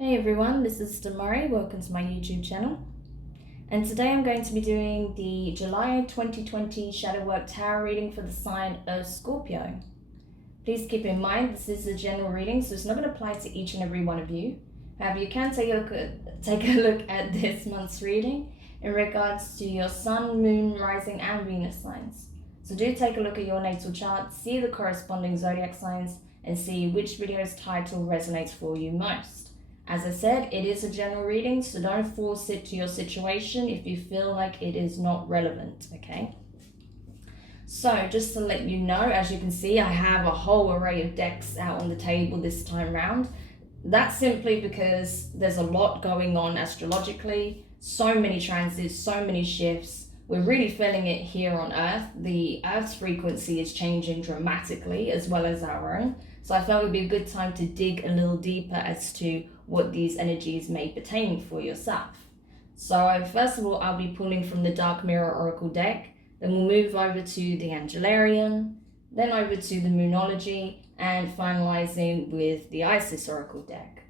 Hey everyone, this is Demari. Welcome to my YouTube channel. And today I'm going to be doing the July 2020 Shadow Work Tarot reading for the sign of Scorpio. Please keep in mind this is a general reading, so it's not going to apply to each and every one of you. However, you can take a look at this month's reading in regards to your Sun, Moon, Rising and Venus signs. So do take a look at your natal chart, see the corresponding zodiac signs and see which video's title resonates for you most. As I said, it is a general reading, so don't force it to your situation if you feel like it is not relevant, okay? So just to let you know, as you can see, I have a whole array of decks out on the table this time round. That's simply because there's a lot going on astrologically, so many transits, so many shifts. We're really feeling it here on Earth. The Earth's frequency is changing dramatically as well as our own. So I felt it would be a good time to dig a little deeper as to what these energies may pertain for yourself. So first of all, I'll be pulling from the Dark Mirror Oracle deck. Then we'll move over to the Angelarium, then over to the Moonology, and finalizing with the Isis Oracle deck.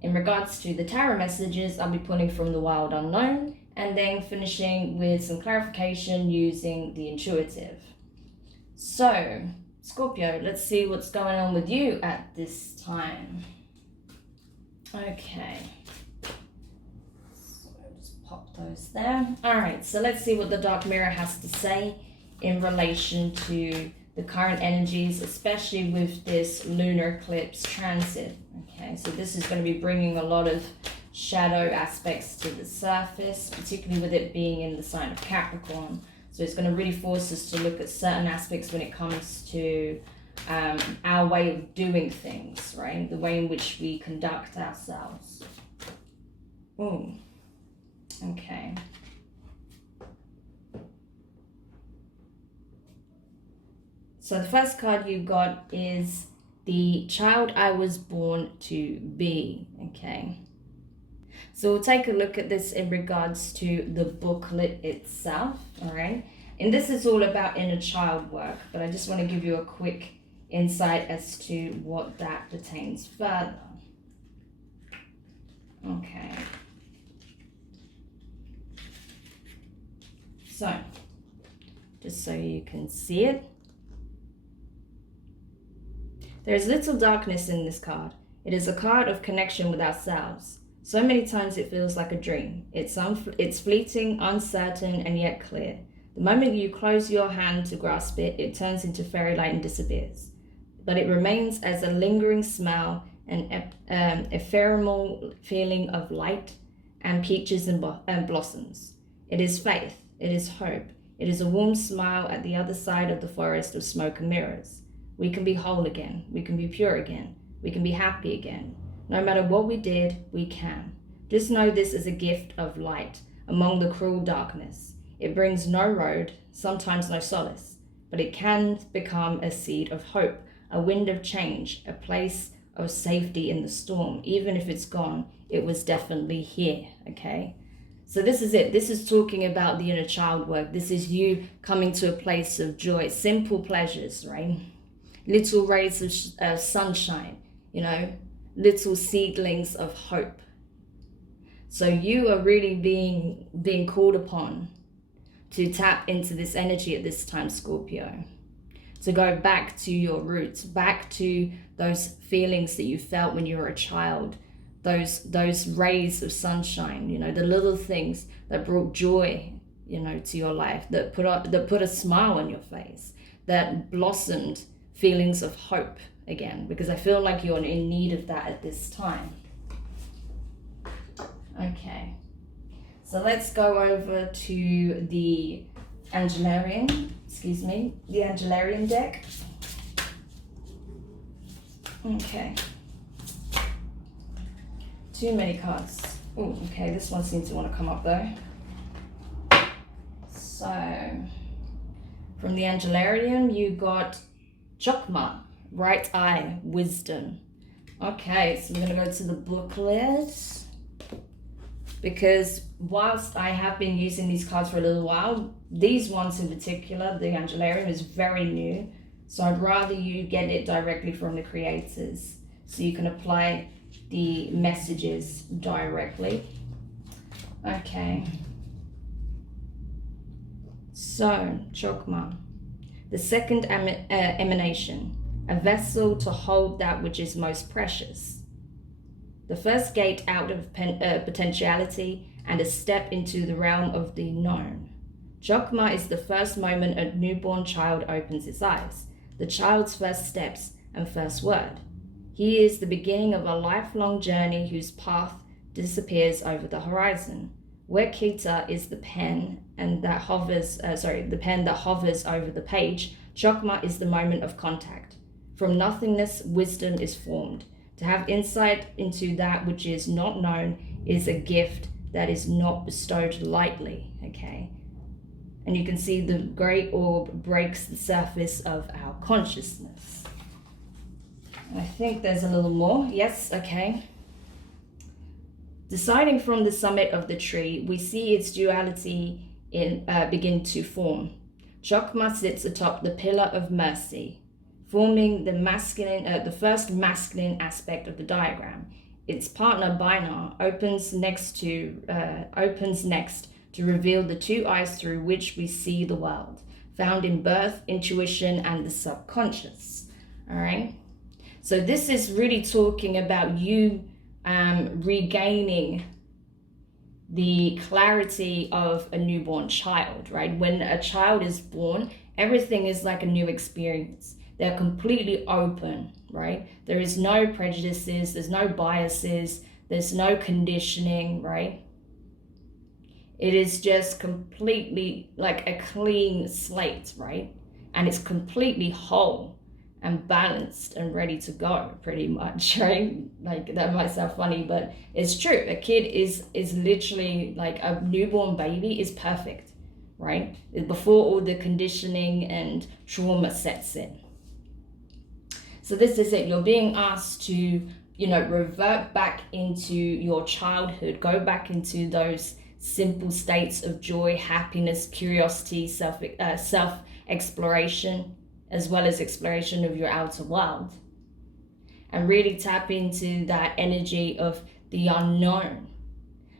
In regards to the tarot messages, I'll be pulling from the Wild Unknown, and then finishing with some clarification using the Intuitive. So, Scorpio, let's see what's going on with you at this time. Okay, so just pop those there. All right, so let's see what the Dark Mirror has to say in relation to the current energies, especially with this lunar eclipse transit. Okay, so this is going to be bringing a lot of shadow aspects to the surface, particularly with it being in the sign of Capricorn. So it's going to really force us to look at certain aspects when it comes to our way of doing things, right? The way in which we conduct ourselves. Ooh, okay. So the first card you got is the child I was born to be, okay? So we'll take a look at this in regards to the booklet itself, all right? And this is all about inner child work, but I just want to give you a quick insight as to what that pertains further. Okay. So, just so you can see it. There's little darkness in this card. It is a card of connection with ourselves. So many times it feels like a dream. It's fleeting, uncertain, and yet clear. The moment you close your hand to grasp it, it turns into fairy light and disappears. But it remains as a lingering smell, an ephemeral feeling of light and peaches and blossoms. It is faith. It is hope. It is a warm smile at the other side of the forest of smoke and mirrors. We can be whole again. We can be pure again. We can be happy again. No matter what we did, we can. Just know this is a gift of light among the cruel darkness. It brings no road, sometimes no solace, but it can become a seed of hope, a wind of change, a place of safety in the storm. Even if it's gone, it was definitely here, okay? So this is it. This is talking about the inner child work. This is you coming to a place of joy, simple pleasures, right? Little rays of sunshine, you know, little seedlings of hope. So you are really being called upon to tap into this energy at this time, Scorpio. To go back to your roots, back to those feelings that you felt when you were a child, those rays of sunshine, you know, the little things that brought joy, you know, to your life, that put a smile on your face, that blossomed feelings of hope again, because I feel like you're in need of that at this time. Okay, so let's go over to the Angelarium, the Angelarium deck. Okay. Too many cards. Oh, okay, this one seems to want to come up though. So, from the Angelarium, you got Chokma, right eye, wisdom. Okay, so we're going to go to the booklet, because whilst I have been using these cards for a little while, these ones in particular, the Angelarium, is very new. So I'd rather you get it directly from the creators so you can apply the messages directly. Okay. So, Chokma, the second emanation, a vessel to hold that which is most precious. The first gate out of potentiality and a step into the realm of the known. Chokma is the first moment a newborn child opens its eyes, the child's first steps and first word. He is the beginning of a lifelong journey whose path disappears over the horizon. Where Kita is the pen and that hovers, the pen that hovers over the page, Chokma is the moment of contact. From nothingness, wisdom is formed. To have insight into that which is not known is a gift that is not bestowed lightly, okay? And you can see the great orb breaks the surface of our consciousness. I think there's a little more. Yes, okay. Deciding from the summit of the tree, we see its duality begin to form. Chokma sits atop the pillar of mercy, forming the masculine, the first masculine aspect of the diagram. Its partner Binar opens next to reveal the two eyes through which we see the world, found in birth, intuition, and the subconscious. All right. So this is really talking about you regaining the clarity of a newborn child, right? When a child is born, everything is like a new experience. They're completely open, right? There is no prejudices, there's no biases, there's no conditioning, right? It is just completely like a clean slate, right? And it's completely whole and balanced and ready to go, pretty much, right? Like, that might sound funny, but it's true. A kid is literally like a newborn baby is perfect, right? Before all the conditioning and trauma sets in. So this is it. You're being asked to, you know, revert back into your childhood, go back into those simple states of joy, happiness, curiosity, self-exploration, as well as exploration of your outer world, and really tap into that energy of the unknown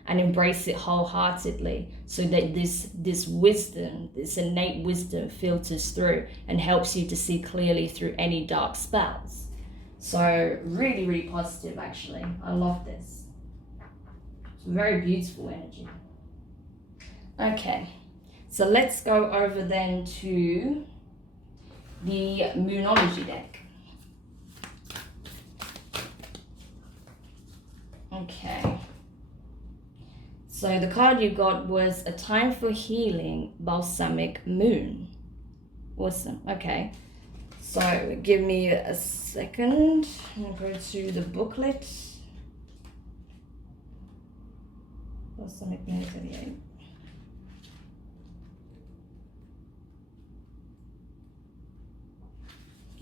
and embrace it wholeheartedly, so that this wisdom, this innate wisdom, filters through and helps you to see clearly through any dark spells. So really, really positive, actually. I love this. It's very beautiful energy. Okay, so let's go over then to the Moonology deck. Okay. So the card you got was A Time for Healing, Balsamic Moon. Awesome. Okay. So give me a second. I'll go to the booklet. Balsamic Moon 38.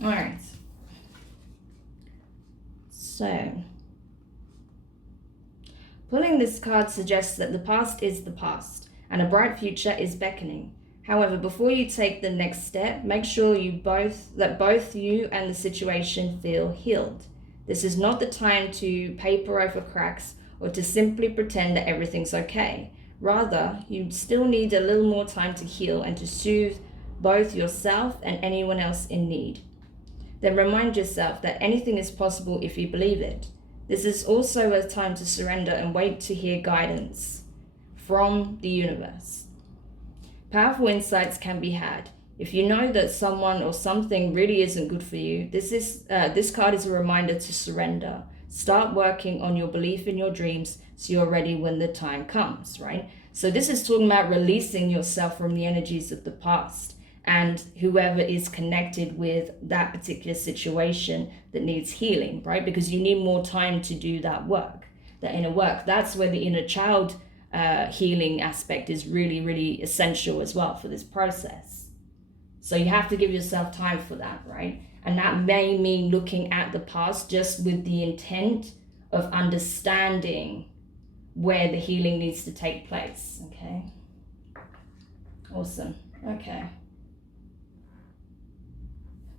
All right. So, pulling this card suggests that the past is the past and a bright future is beckoning. However, before you take the next step, make sure that both you and the situation feel healed. This is not the time to paper over cracks or to simply pretend that everything's okay. Rather, you still need a little more time to heal and to soothe both yourself and anyone else in need. Then remind yourself that anything is possible if you believe it. This is also a time to surrender and wait to hear guidance from the universe. Powerful insights can be had. If you know that someone or something really isn't good for you, this card is a reminder to surrender. Start working on your belief in your dreams so you're ready when the time comes, right? So this is talking about releasing yourself from the energies of the past and whoever is connected with that particular situation that needs healing, right? Because you need more time to do that work, that inner work. That's where the inner child healing aspect is really, really essential as well for this process. So you have to give yourself time for that, right? And that may mean looking at the past just with the intent of understanding where the healing needs to take place, okay? Awesome, okay.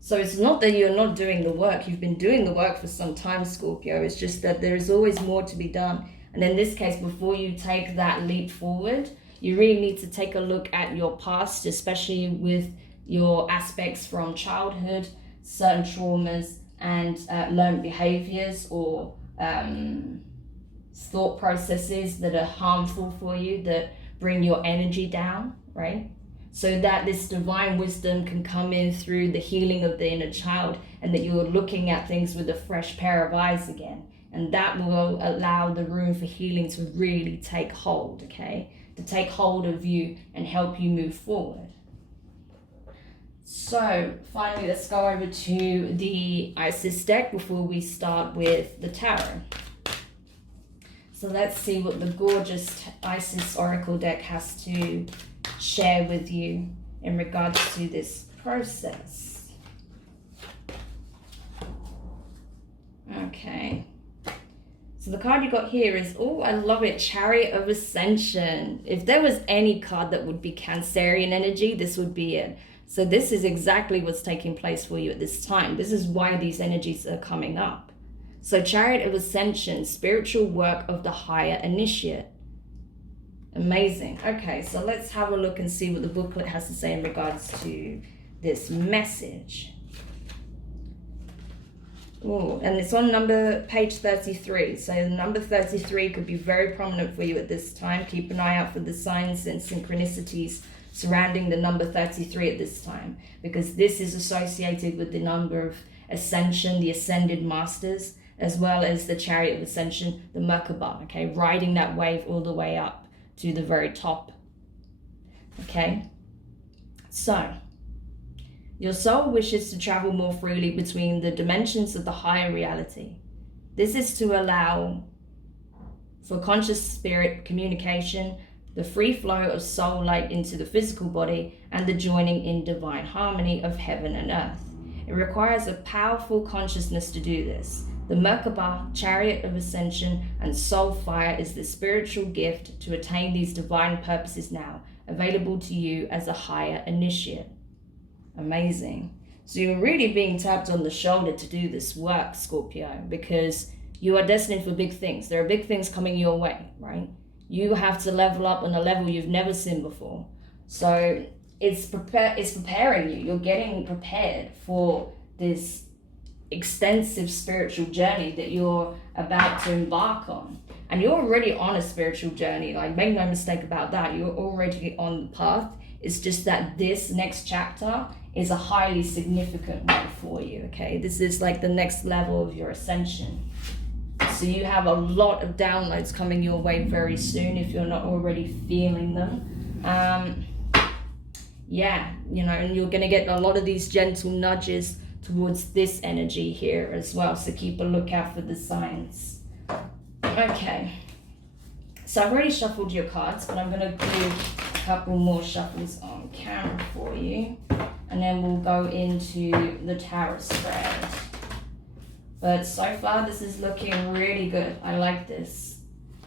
So it's not that you're not doing the work. You've been doing the work for some time, Scorpio. It's just that there is always more to be done. And in this case, before you take that leap forward, you really need to take a look at your past, especially with your aspects from childhood, certain traumas, and learned behaviors or thought processes that are harmful for you, that bring your energy down, right? So that this divine wisdom can come in through the healing of the inner child, and that you're looking at things with a fresh pair of eyes again. And that will allow the room for healing to really take hold, okay? To take hold of you and help you move forward. So finally, let's go over to the Isis deck before we start with the tarot. So let's see what the gorgeous Isis Oracle deck has to share with you in regards to this process. Okay. So the card you got here is, oh, I love it, Chariot of Ascension. If there was any card that would be Cancerian energy, this would be it. So this is exactly what's taking place for you at this time. This is why these energies are coming up. So Chariot of Ascension, spiritual work of the higher initiate. Amazing. Okay, so let's have a look and see what the booklet has to say in regards to this message. Oh, and it's on page 33. So number 33 could be very prominent for you at this time. Keep an eye out for the signs and synchronicities surrounding the number 33 at this time, because this is associated with the number of ascension, the ascended masters, as well as the Chariot of Ascension, the Merkaba, okay, riding that wave all the way up to the very top. Okay, so your soul wishes to travel more freely between the dimensions of the higher reality. This is to allow for conscious spirit communication, the free flow of soul light into the physical body, and the joining in divine harmony of heaven and earth. It requires a powerful consciousness to do this. The Merkaba, Chariot of Ascension, and Soul Fire is the spiritual gift to attain these divine purposes now, available to you as a higher initiate. Amazing. So you're really being tapped on the shoulder to do this work, Scorpio, because you are destined for big things. There are big things coming your way, right? You have to level up on a level you've never seen before. So it's preparing you. You're getting prepared for this extensive spiritual journey that you're about to embark on. And you're already on a spiritual journey. Like, make no mistake about that. You're already on the path. It's just that this next chapter is a highly significant one for you, okay? This is like the next level of your ascension. So you have a lot of downloads coming your way very soon if you're not already feeling them. Yeah, you know, and you're going to get a lot of these gentle nudges towards this energy here as well. So keep a lookout for the signs. Okay. So I've already shuffled your cards, but I'm going to do a couple more shuffles on camera for you. And then we'll go into the tarot spread. But so far, this is looking really good. I like this.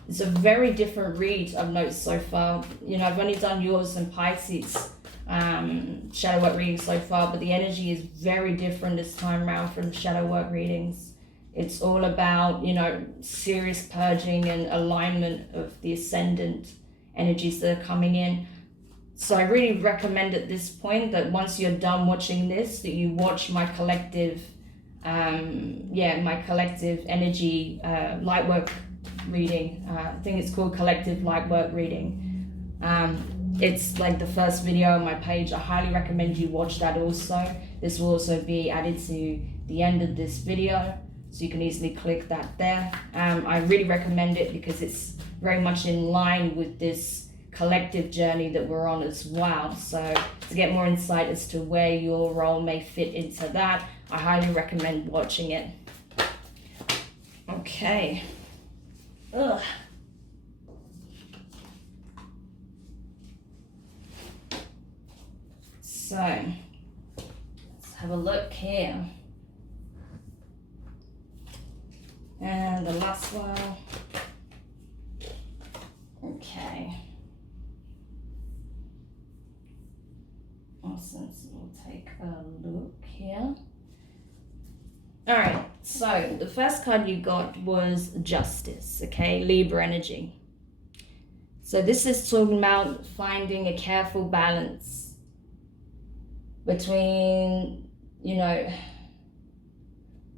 It's a very different read I've noticed so far. You know, I've only done yours and Pisces shadow work readings so far, but the energy is very different this time around from the shadow work readings. It's all about, you know, serious purging and alignment of the ascendant energies that are coming in. So I really recommend at this point that once you're done watching this, that you watch my collective my collective energy light work reading. I think it's called collective light work reading. It's like the first video on my page. I highly recommend you watch that also. This will also be added to the end of this video, so you can easily click that there. I really recommend it because it's very much in line with this collective journey that we're on as well. So to get more insight as to where your role may fit into that, I highly recommend watching it. Okay. Ugh. So let's have a look here. And the last one. Okay. Innocence. We'll take a look here. All right, so the first card you got was Justice, okay, Libra energy. So this is talking about finding a careful balance between, you know,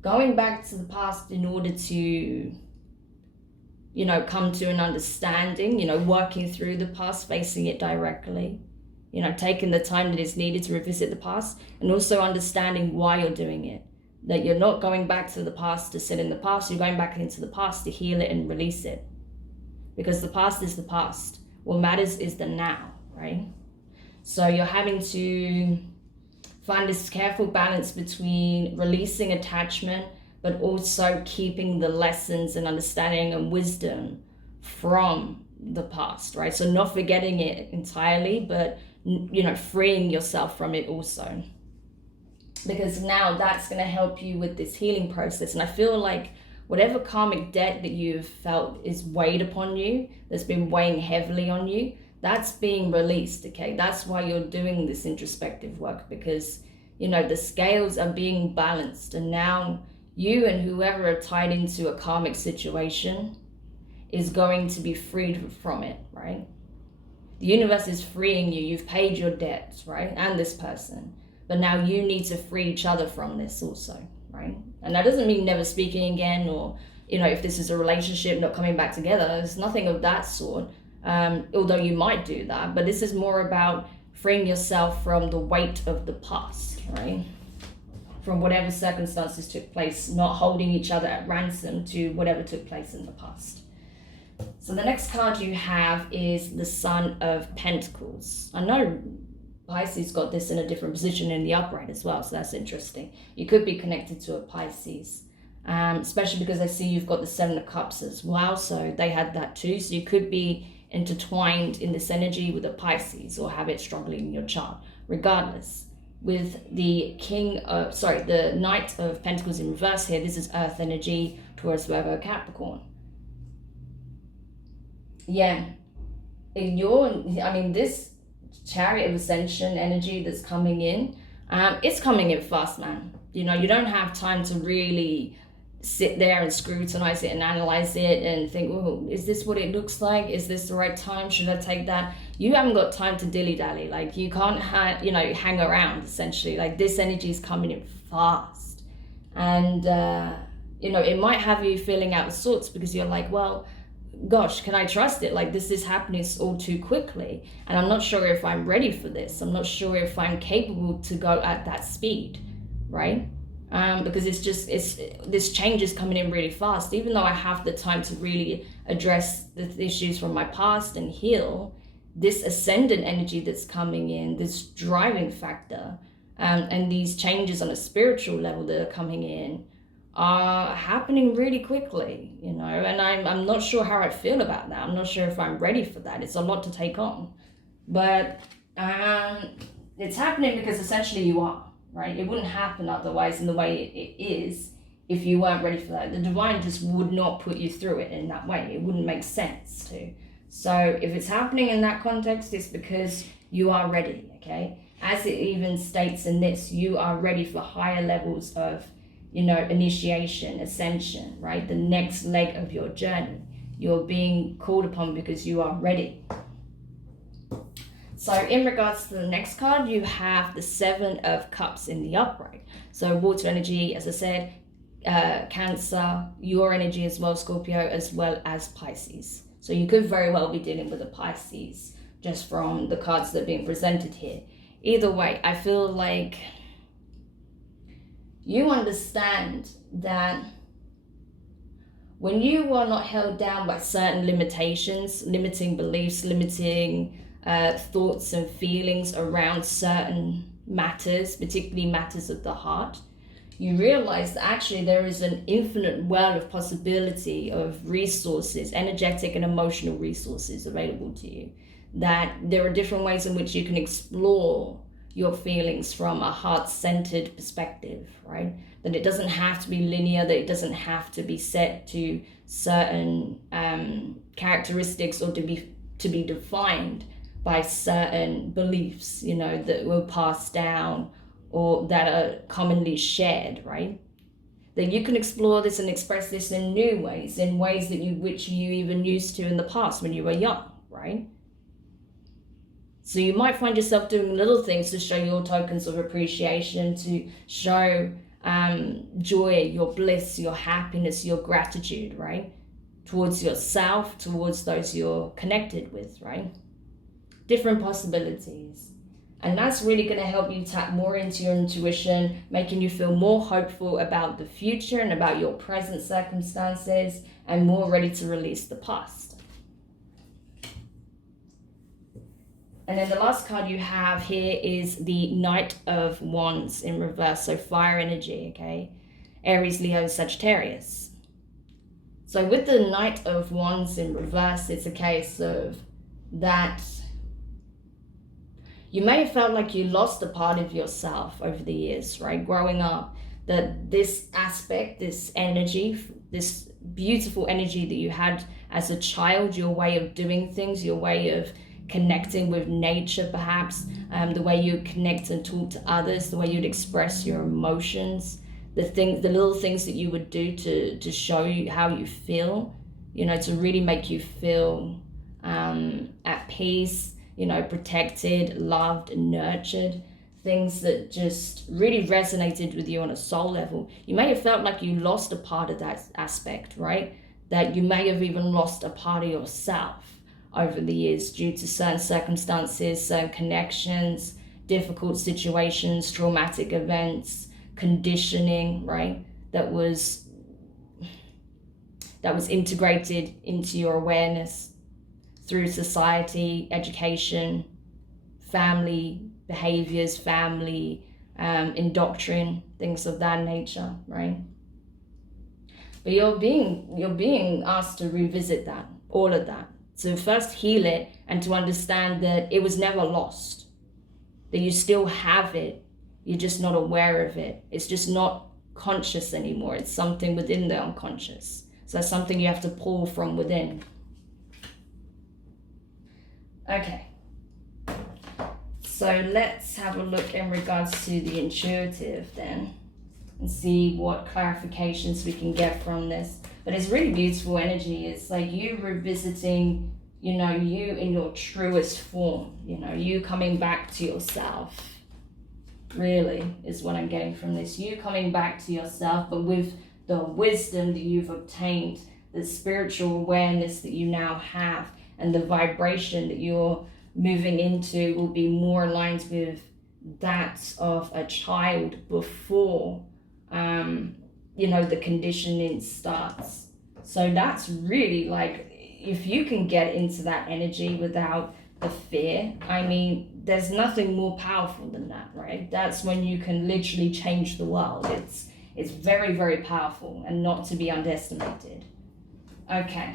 going back to the past in order to, you know, come to an understanding, you know, working through the past, facing it directly, you know, taking the time that is needed to revisit the past, and also understanding why you're doing it. That you're not going back to the past to sit in the past, you're going back into the past to heal it and release it. Because the past is the past. What matters is the now, right? So you're having to find this careful balance between releasing attachment, but also keeping the lessons and understanding and wisdom from the past, right? So not forgetting it entirely, but, you know, freeing yourself from it also. Because now that's going to help you with this healing process. And I feel like whatever karmic debt that you've felt is weighed upon you, that's been weighing heavily on you, that's being released, okay? That's why you're doing this introspective work, because, you know, the scales are being balanced, and now you and whoever are tied into a karmic situation is going to be freed from it, right? The universe is freeing you. You've paid your debts, right? And this person. But now you need to free each other from this also, right? And that doesn't mean never speaking again, or, you know, if this is a relationship, not coming back together. There's nothing of that sort, although you might do that. But this is more about freeing yourself from the weight of the past, right? From whatever circumstances took place, not holding each other at ransom to whatever took place in the past. So the next card you have is the Sun of Pentacles. I know Pisces got this in a different position in the upright as well, so that's interesting. You could be connected to a Pisces, especially because I see you've got the Seven of Cups as well, so they had that too. So you could be intertwined in this energy with a Pisces or have it struggling in your chart. Regardless, with the the Knight of Pentacles in reverse here, this is Earth energy, Taurus, Virgo, Capricorn. Yeah, this Chariot of Ascension energy that's coming in, it's coming in fast, man. You know, you don't have time to really sit there and scrutinize it and analyze it and think, oh, is this what it looks like? Is this the right time? Should I take that? You haven't got time to dilly-dally. Like, you can't hang around, essentially. Like, this energy is coming in fast. And, you know, it might have you feeling out of sorts because you're like, well, gosh, can I trust it? Like, this is happening all too quickly, and I'm not sure if I'm ready for this. I'm not sure if I'm capable to go at that speed, right? Because this change is coming in really fast. Even though I have the time to really address the issues from my past and heal, this ascendant energy that's coming in, this driving factor, and these changes on a spiritual level that are coming in are happening really quickly, you know, and I'm not sure how I feel about that. I'm not sure if I'm ready for that. It's a lot to take on, but it's happening because essentially you are, right? It wouldn't happen otherwise in the way it is if you weren't ready for that. The divine just would not put you through it in that way. It wouldn't make sense to. So if it's happening in that context, it's because you are ready, okay? As it even states in this, you are ready for higher levels of, you know, initiation, ascension, right? The next leg of your journey. You're being called upon because you are ready. So in regards to the next card, you have the Seven of Cups in the upright. So water energy, as I said, Cancer, your energy as well, Scorpio, as well as Pisces. So you could very well be dealing with a Pisces just from the cards that are being presented here. Either way, I feel like you understand that when you are not held down by certain limitations, limiting beliefs, limiting thoughts and feelings around certain matters, particularly matters of the heart, you realize that actually there is an infinite well of possibility of resources, energetic and emotional resources available to you. That there are different ways in which you can explore your feelings from a heart-centered perspective, right? That it doesn't have to be linear, that it doesn't have to be set to certain characteristics or to be defined by certain beliefs, you know, that were passed down or that are commonly shared, right? That you can explore this and express this in new ways, in ways that which you even used to in the past when you were young, right? So you might find yourself doing little things to show your tokens of appreciation, to show joy, your bliss, your happiness, your gratitude, right? Towards yourself, towards those you're connected with, right? Different possibilities. And that's really going to help you tap more into your intuition, making you feel more hopeful about the future and about your present circumstances, and more ready to release the past. And then the last card you have here is the Knight of Wands in reverse. So fire energy, okay? Aries, Leo, Sagittarius. So with the Knight of Wands in reverse, it's a case of that you may have felt like you lost a part of yourself over the years, right? Growing up, that this aspect, this energy, this beautiful energy that you had as a child, your way of doing things, your way of connecting with nature, perhaps, the way you connect and talk to others, the way you'd express your emotions, the little things that you would do to show you how you feel, you know, to really make you feel at peace, you know, protected, loved, and nurtured, things that just really resonated with you on a soul level. You may have felt like you lost a part of that aspect, right? That you may have even lost a part of yourself over the years due to certain circumstances, certain connections, difficult situations, traumatic events, conditioning, right? That was integrated into your awareness through society, education, family behaviors, family indoctrination, things of that nature, right? But you're being asked to revisit that, all of that. To first heal it and to understand that it was never lost, that you still have it, you're just not aware of it. It's just not conscious anymore. It's something within the unconscious. So that's something you have to pull from within. Okay. So let's have a look in regards to the intuitive then and see what clarifications we can get from this. But it's really beautiful energy. It's like you revisiting, you know, you in your truest form, you know, you coming back to yourself, really, is what I'm getting from this. You coming back to yourself, but with the wisdom that you've obtained, the spiritual awareness that you now have, and the vibration that you're moving into will be more aligned with that of a child before you know, the conditioning starts. So that's really like, if you can get into that energy without the fear, I mean, there's nothing more powerful than that, right? That's when you can literally change the world. It's very, very powerful and not to be underestimated. Okay,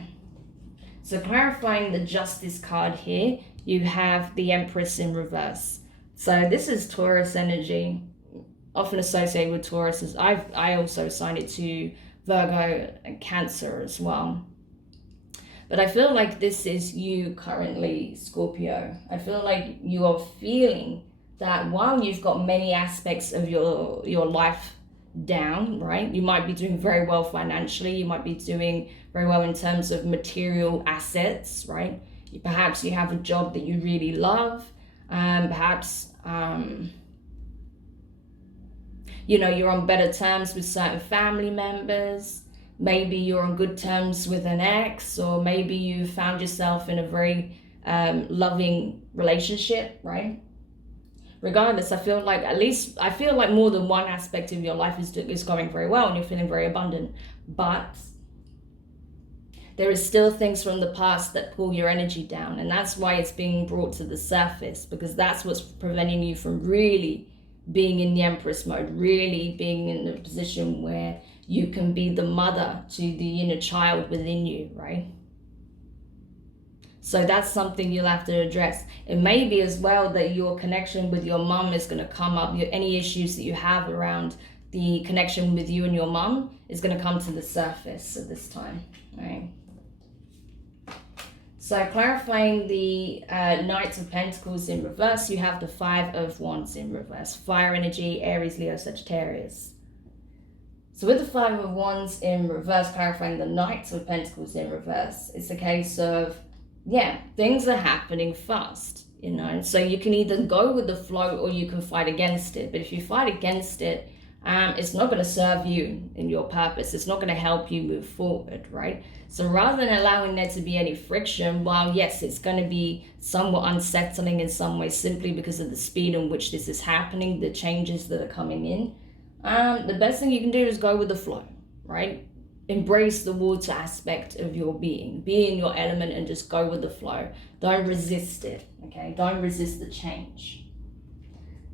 so clarifying the Justice card here, you have the Empress in reverse. So this is Taurus energy, often associated with Taurus. I also assign it to Virgo and Cancer as well. But I feel like this is you currently, Scorpio. I feel like you are feeling that while you've got many aspects of your life down, right? You might be doing very well financially. You might be doing very well in terms of material assets, right? Perhaps you have a job that you really love. Perhaps, you know, you're on better terms with certain family members. Maybe you're on good terms with an ex, or maybe you found yourself in a very loving relationship, right? Regardless, I feel like more than one aspect of your life is going very well and you're feeling very abundant. But there is still things from the past that pull your energy down, and that's why it's being brought to the surface, because that's what's preventing you from really being in the Empress mode, really being in a position where you can be the mother to the inner child within you, right? So that's something you'll have to address. It may be as well that your connection with your mum is going to come up. Any issues that you have around the connection with you and your mum is going to come to the surface at this time, right? So clarifying the Knight of Pentacles in reverse, you have the Five of Wands in reverse. Fire energy, Aries, Leo, Sagittarius. So with the Five of Wands in reverse, clarifying the Knight of Pentacles in reverse, it's a case of, yeah, things are happening fast, you know. So you can either go with the flow or you can fight against it. But if you fight against it, it's not going to serve you in your purpose. It's not going to help you move forward, right? So rather than allowing there to be any friction, while yes, it's going to be somewhat unsettling in some ways simply because of the speed in which this is happening, the changes that are coming in, the best thing you can do is go with the flow, right? Embrace the water aspect of your being. Be in your element and just go with the flow. Don't resist it, okay? Don't resist the change.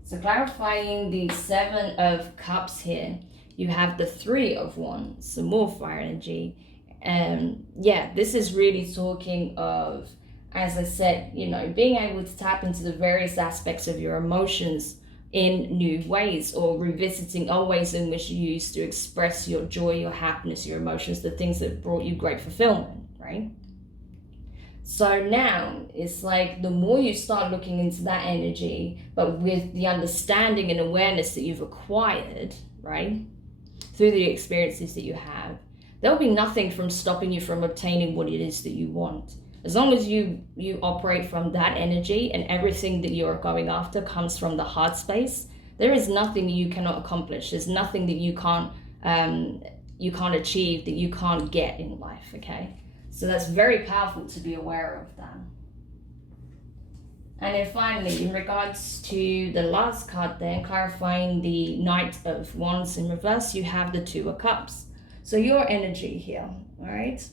So clarifying the Seven of Cups here, you have the Three of Wands, some more fire energy. Yeah, this is really talking of, as I said, you know, being able to tap into the various aspects of your emotions in new ways, or revisiting old ways in which you used to express your joy, your happiness, your emotions, the things that brought you great fulfillment, right? So now it's like the more you start looking into that energy, but with the understanding and awareness that you've acquired, right, through the experiences that you have, there'll be nothing from stopping you from obtaining what it is that you want. As long as you operate from that energy and everything that you're going after comes from the heart space, there is nothing you cannot accomplish. There's nothing that you can't achieve, that you can't get in life, okay? So that's very powerful to be aware of that. And then finally, in regards to the last card there, clarifying the Knight of Wands in reverse, you have the Two of Cups. So your energy here, all right?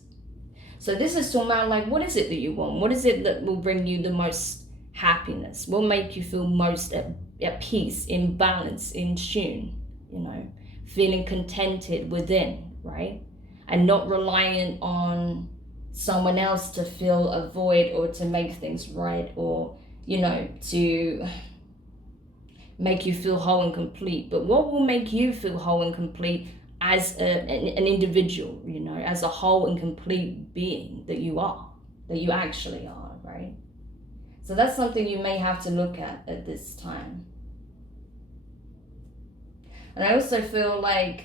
So this is talking about, like, what is it that you want? What is it that will bring you the most happiness? Will make you feel most at peace, in balance, in tune, you know, feeling contented within, right? And not reliant on someone else to fill a void or to make things right, or, you know, to make you feel whole and complete. But what will make you feel whole and complete as an individual, you know, as a whole and complete being that you are, that you actually are, right? So that's something you may have to look at this time. And I also feel like,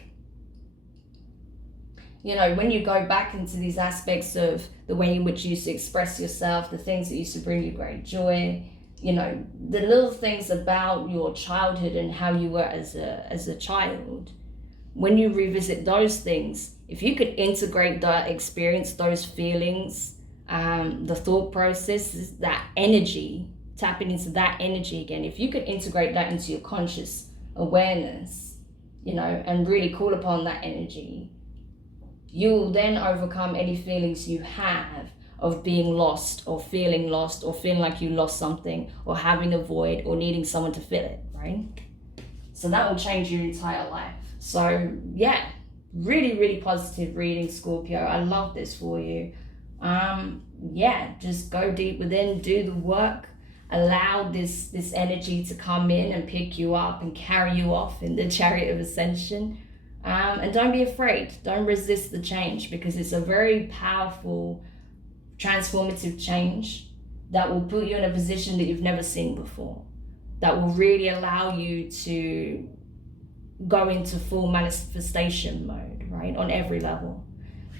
you know, when you go back into these aspects of the way in which you used to express yourself, the things that used to bring you great joy, you know, the little things about your childhood and how you were as a child, when you revisit those things, if you could integrate that experience, those feelings, the thought process, that energy, tapping into that energy again, if you could integrate that into your conscious awareness, you know, and really call upon that energy, you'll then overcome any feelings you have of being lost or feeling like you lost something, or having a void, or needing someone to fill it, right? So that will change your entire life. So yeah, really, really positive reading, Scorpio. I love this for you. Yeah, just go deep within, do the work, allow this energy to come in and pick you up and carry you off in the chariot of ascension. And don't be afraid. Don't resist the change, because it's a very powerful, transformative change that will put you in a position that you've never seen before, that will really allow you to go into full manifestation mode, right, on every level.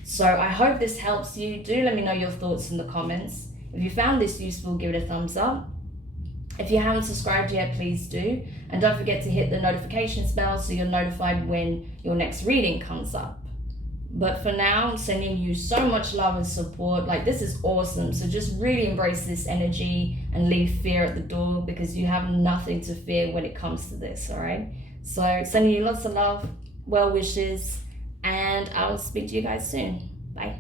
So I hope this helps you. Do let me know your thoughts in the comments. If you found this useful, give it a thumbs up. If you haven't subscribed yet, please do. And don't forget to hit the notifications bell so you're notified when your next reading comes up. But for now, I'm sending you so much love and support. Like, this is awesome. So just really embrace this energy and leave fear at the door, because you have nothing to fear when it comes to this, all right? So sending you lots of love, well wishes, and I'll speak to you guys soon. Bye.